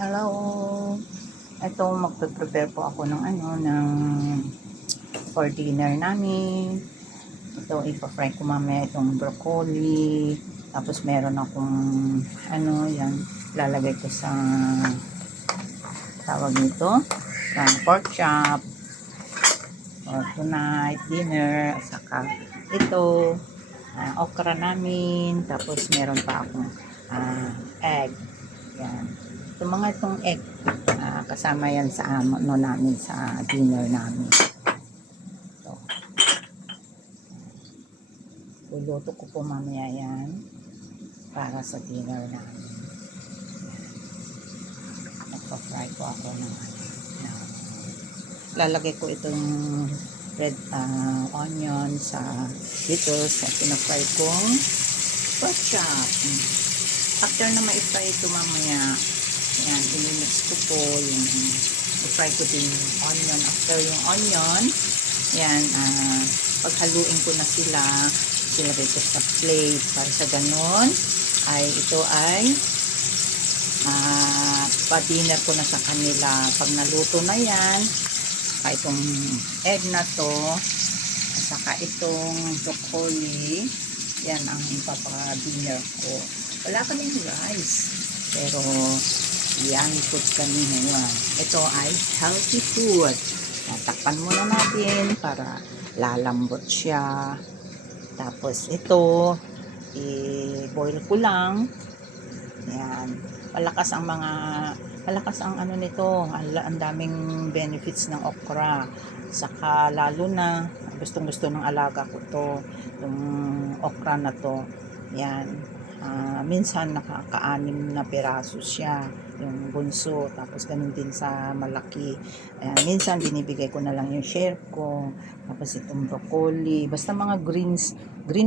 Hello. Ito magpe-prepare po ako ng for dinner namin. Ito ipa-fry ko mamaya itong broccoli. Tapos meron akong yan lalagay ko sa tawag nito, pork chop for tonight dinner. At saka ito okra namin. Tapos meron pa akong egg. Yan. Itong egg, kasama yan sa namin sa dinner namin. Ito. Luluto ko po mamaya yan para sa dinner namin. Nagpa-fry ko ako ng lalagay ko itong red onion sa dito sa pinafry kong pork chop. After na ma-fry ito mamaya, yan, i-mix ko po yung i-fry ko din yung onion. After yung onion, yan, paghaluin ko na sila, silagay ko sa plate para sa ganon ay ito ay pa-dinner ko na sa kanila. Pag naluto na yan, itong egg na to, at saka itong broccoli, yan ang ipapa-dinner ko. Wala kaming rice, pero yan food kami ngayon. Ito ay healthy food. Takpan muna natin para lalambot siya. Tapos ito, i-boil ko lang. Yan. Malakas ang ano nito, ang daming benefits ng okra. Saka lalo na gustong-gusto ng alaga ko to, yung okra na to. Yan. Minsan nakaka-6 na piraso siya, yung bunso, tapos ganun din sa malaki. Minsan binibigay ko na lang yung share ko. Tapos itong broccoli, basta mga green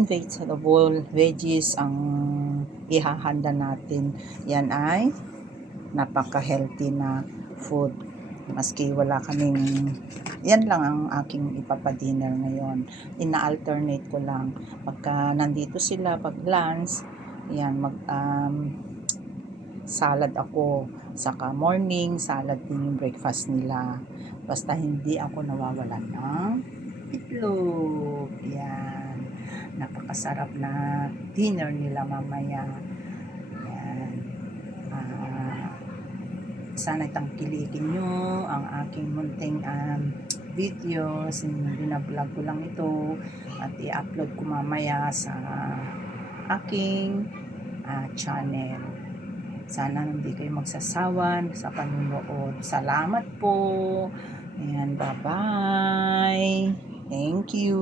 vegetable, veggies ang ihahanda natin. Yan ay napaka-healthy na food. Maski wala kaming, yan lang ang aking ipapadinner ngayon. Ina-alternate ko lang. Pagka nandito sila, pag lunch, yan, salad ako. Saka morning, salad din yung breakfast nila. Basta hindi ako nawawalan ng itlog. Yan. Napakasarap na dinner nila mamaya. Yan. Sana tangkilikin nyo ang aking munting videos. Binablog ko lang ito at i-upload ko mamaya sa aking channel. Sana hindi kayo magsasawan sa panunood. Salamat po. Ayan, bye-bye. Thank you.